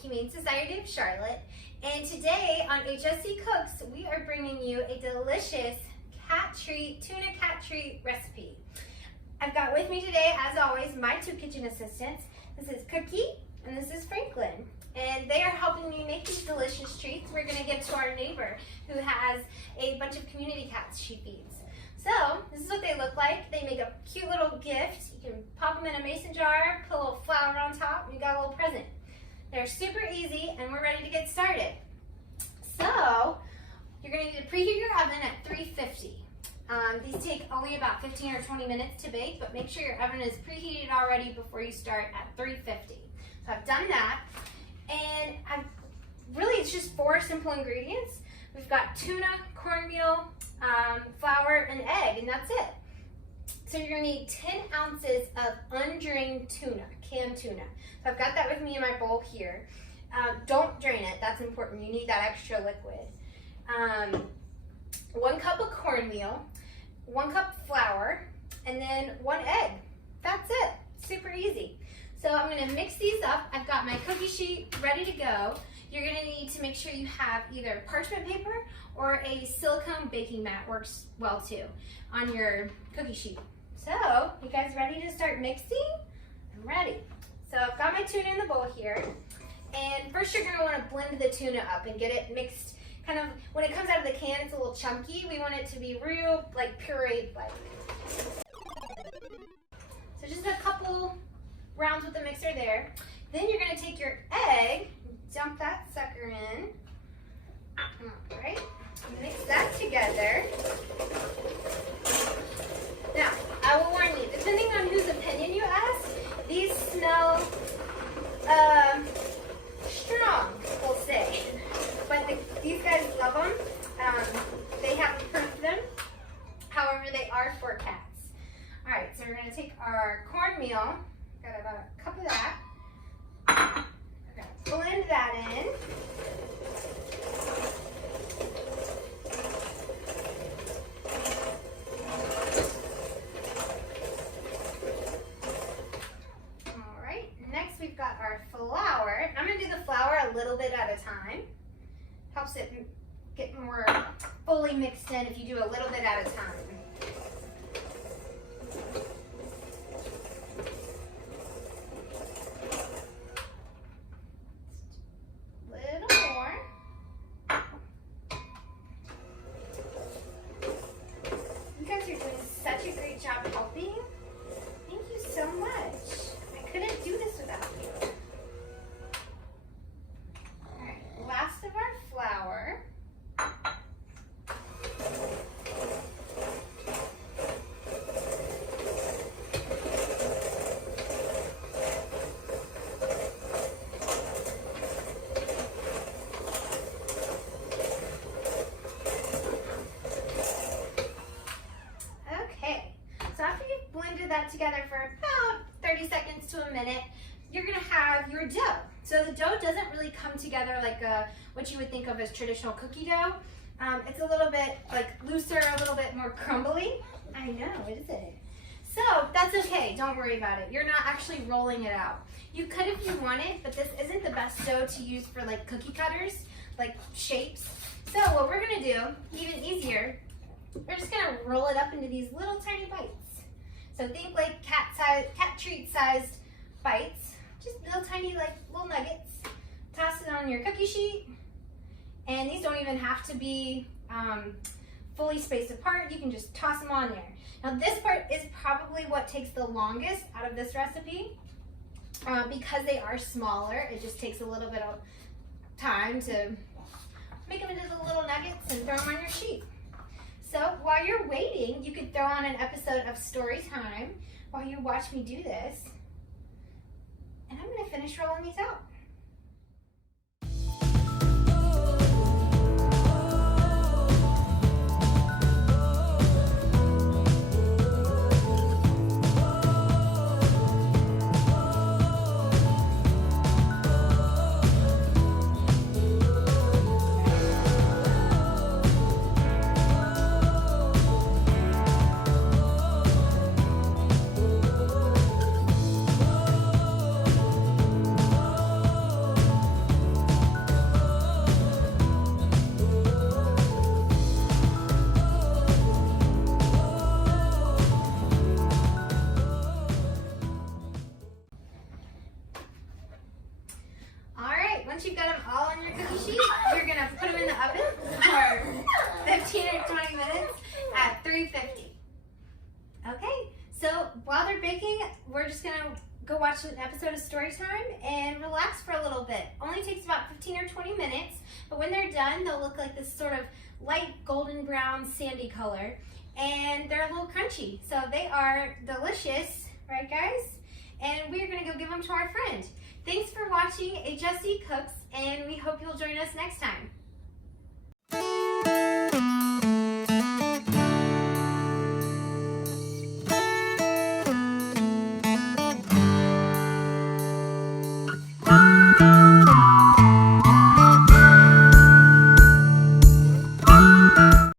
Humane Society of Charlotte, and today on HSC Cooks, we are bringing you a delicious tuna cat treat recipe. I've got with me today, as always, my two kitchen assistants. This is Cookie and this is Franklin, and they are helping me make these delicious treats we're going to give to our neighbor who has a bunch of community cats she feeds. So this is what they look like. They make a cute little gift. You can pop them in a mason jar, put a little flour on top, and you got a little present. They're super easy, and we're ready to get started. So you're going to need to preheat your oven at 350. These take only about 15 or 20 minutes to bake, but make sure your oven is preheated already before you start at 350. So I've done that, and it's just 4 simple ingredients. We've got tuna, cornmeal, flour, and egg, and that's it. So you're going to need 10 ounces of undrained tuna, canned tuna. So I've got that with me in my bowl here. Don't drain it, that's important. You need that extra liquid. 1 cup of cornmeal, 1 cup flour, and then 1 egg. That's it, super easy. So I'm going to mix these up. I've got my cookie sheet ready to go. You're going to need to make sure you have either parchment paper or a silicone baking mat, works well too, on your cookie sheet. So, you guys ready to start mixing? I'm ready. So I've got my tuna in the bowl here, and first you're going to want to blend the tuna up and get it mixed. Kind of, when it comes out of the can, it's a little chunky. We want it to be real, like pureed like. So just a couple rounds with the mixer there. Then you're going to take your egg, dump that sucker in. All right, mix that together. Now, I will warn you, depending on whose opinion you ask, these smell strong, we'll say. But these guys love them. They haven't proved them. However, they are for cats. All right, so we're going to take our cornmeal. Got about a cup of that. We're going to blend that in. All right, next we've got our flour. I'm going to do the flour a little bit at a time. Helps it get more fully mixed in if you do a little bit at a time. Little more. You guys are doing such a great job helping. Thank you so much. I couldn't do this without you. Last of our flour. Okay, so after you've blended that together for about 30 seconds to a minute, you're going to have your dough. So the dough doesn't really come together like what you would think of as traditional cookie dough. It's a little bit like looser, a little bit more crumbly. I know, isn't it? So that's okay, don't worry about it. You're not actually rolling it out. You could if you wanted, but this isn't the best dough to use for like cookie cutters, like shapes. So what we're going to do, even easier, we're just going to roll it up into these little tiny bites. So think like cat treat sized bites. Just little tiny like little nuggets. Toss it on your cookie sheet. And these don't even have to be fully spaced apart. You can just toss them on there. Now this part is probably what takes the longest out of this recipe. Because they are smaller, it just takes a little bit of time to make them into the little nuggets and throw them on your sheet. So while you're waiting, you could throw on an episode of Story Time while you watch me do this. And I'm going to finish rolling these out. baking, we're just gonna go watch an episode of Storytime and relax for a little bit. Only takes about 15 or 20 minutes, but when they're done, they'll look like this sort of light golden brown sandy color, and they're a little crunchy. So they are delicious, right guys? And we're gonna go give them to our friend. Thanks for watching HSC Cooks, and we hope you'll join us next time.